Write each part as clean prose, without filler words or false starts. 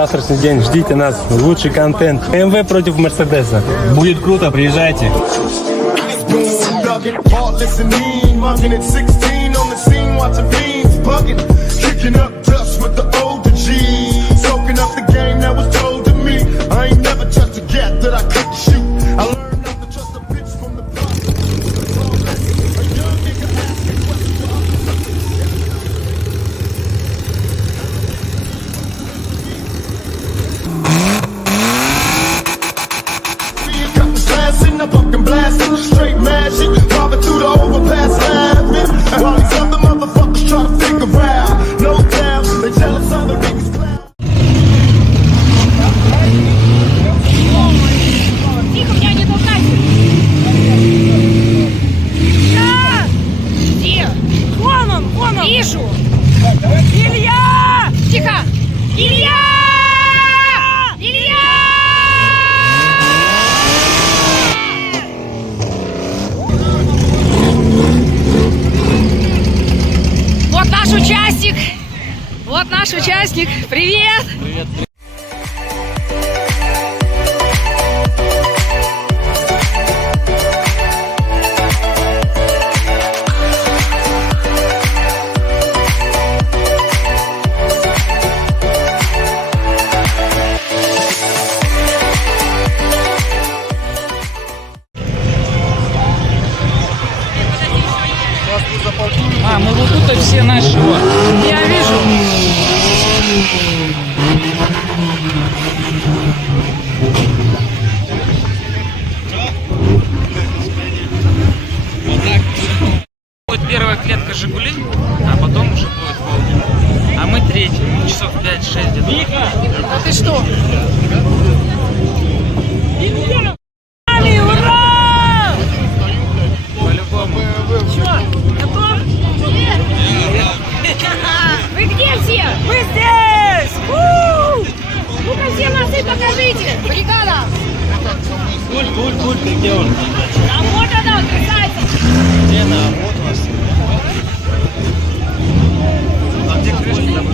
завтрашний день. Ждите нас. Лучший контент. МВ против Мерседеса. Будет круто, приезжайте. Вижу! Илья! Тихо! Илья! Илья! Вот наш участник! Вот наш участник! Привет! Привет! А, мы вот тут все наши. Вот. Я вижу. Будет первая клетка Жигули, а потом уже будет Волга. А мы третий, часов 5-6 где-то. А ты что? По-любому. Вы где все? Мы здесь! Ну-ка все носы покажите! Бригада! Куль, ты где он? А вот она, красавица! Где она? Вот у нас. А где крышки там?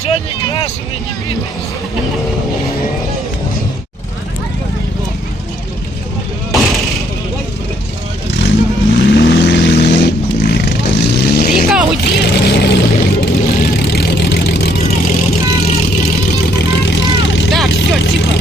Чё не крашеный, не битый? Вика, уйди! Так, все, тихо!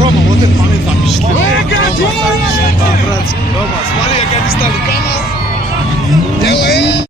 Рома, вот этот момент запечатлел. Братский, Рома, смотри, как они стали канал. Делай!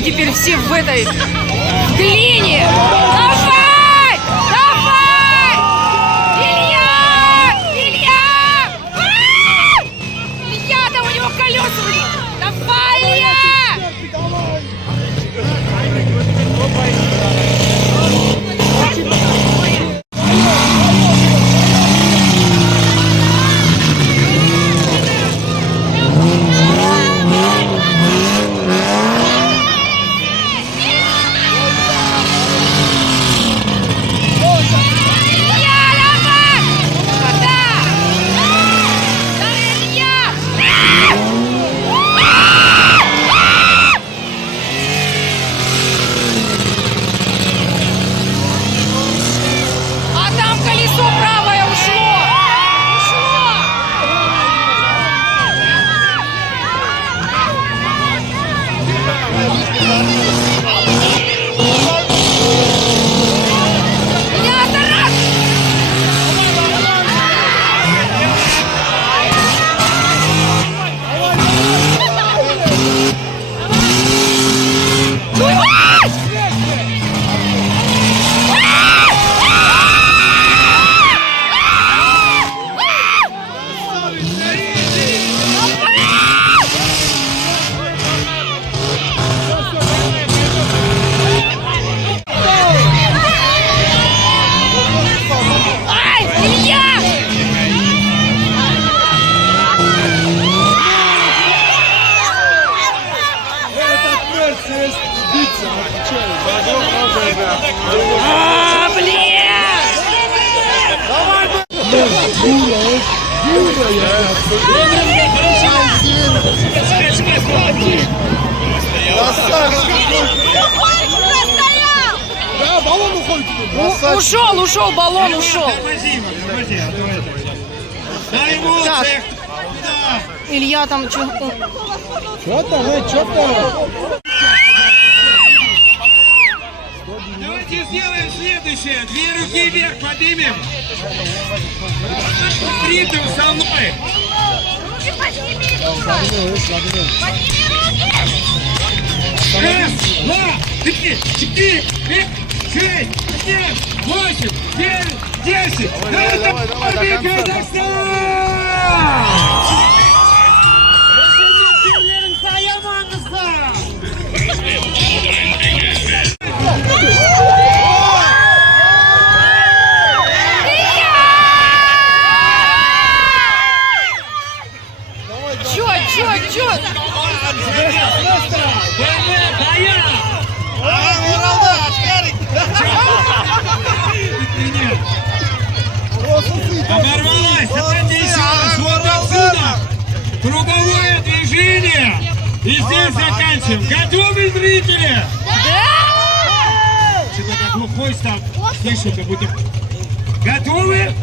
окажутся теперь все в этой глине. Давай! Давай! Илья! Илья! А! Илья, там у него колеса были. Давай, Илья! Ушел, баллон ушел. Так. Илья там что? Что там, что там? Давайте сделаем следующее. 2 руки вверх поднимем. Ритм со мной. Руки подними, подними руки. Раз, два, 3, 4, 5, 6, 7, 8, 9, 10. Это победа Казахстан! Чё? Оборвалась! Давайте еще раз! Вот отсюда! Круговое движение! И здесь заканчиваем! Готовы, зрители? Да! Что-то как глухой стал. Слышу, как будто... Готовы?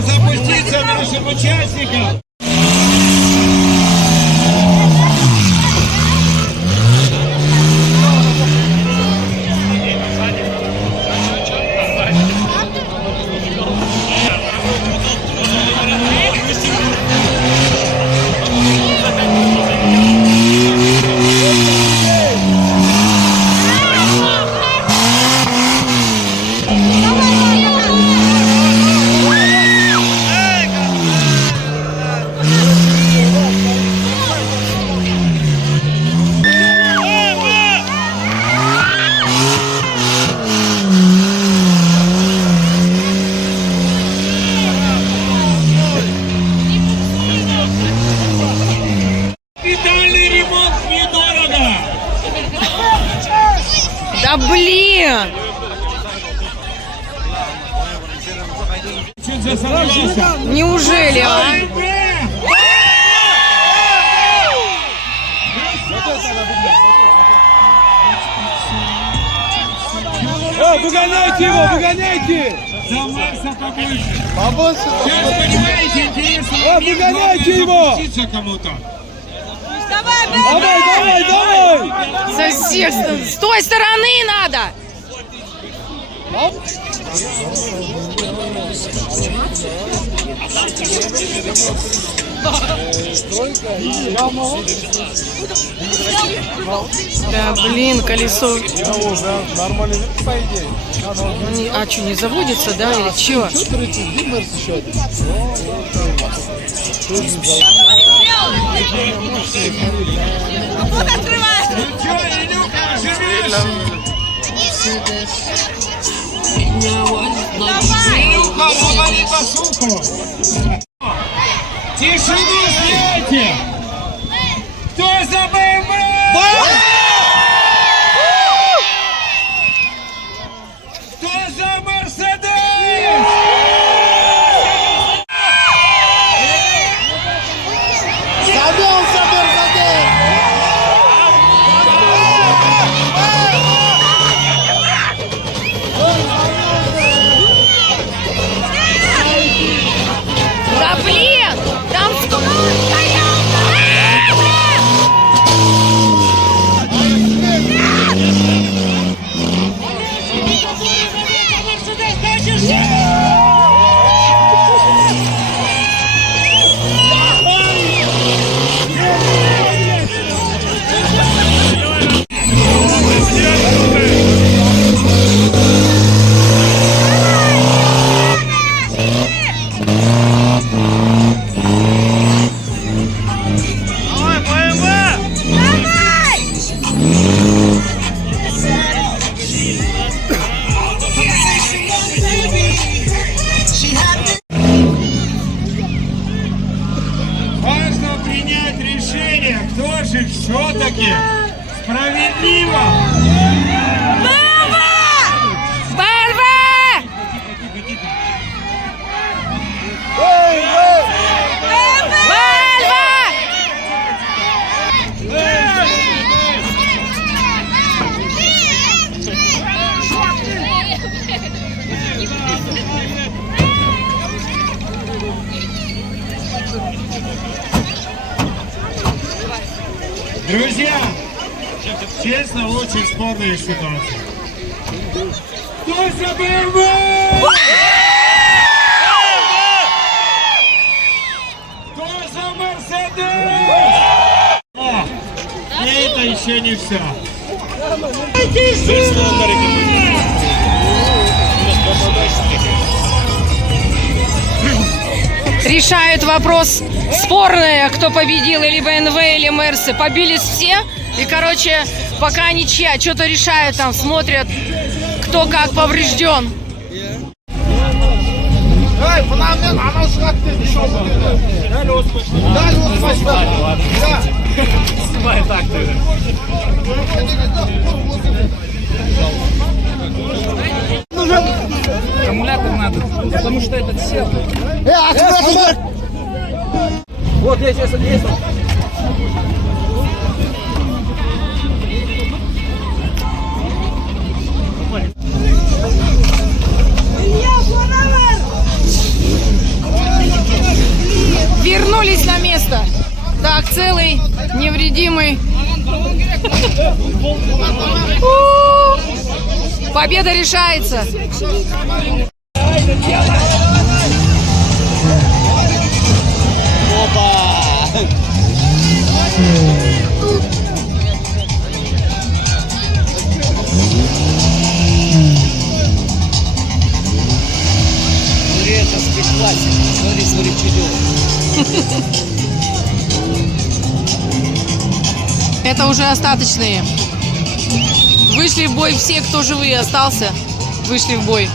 Запуститься нашим участникам. Капитальный ремонт недорого. Да блин! Чуть засомневался. Неужели, а? Выгоняйте его, выгоняйте! За Марса побольше. Побольше! Сейчас, понимаете, интересно. Выгоняйте его! Запуститься кому-то. Давай, давай, давай! Со всех с той стороны надо! Да блин, колесо. Нормально, по идее. А что, не заводится, да, или чего? Ну чё, Илюха, живешь? Илюха, повали посуху. Тишину снять! Кто за БМВ? Кто за Мерседес? Завелся Мерседес! Да блин! Там сколько... Важно принять решение, кто же все-таки справедливо. БМВ! Друзья, честно, очень спорная ситуация. Кто за БМВ? Кто за Мерседес? О, и это еще не все. Решают вопрос спорный, кто победил, или БНВ, или Мерсы. Побились все. И, короче, пока ничья. Что-то решают там, смотрят, кто как поврежден. Аккумулятор надо, потому что этот сел. Вот я сейчас отъездил. Илья, фоновер! непобедимый. Победа решается. Смотри, это спецклассик. Смотри, смотри, что делает. Это уже остаточные. Вышли в бой все, кто живые остался. Вышли в бой.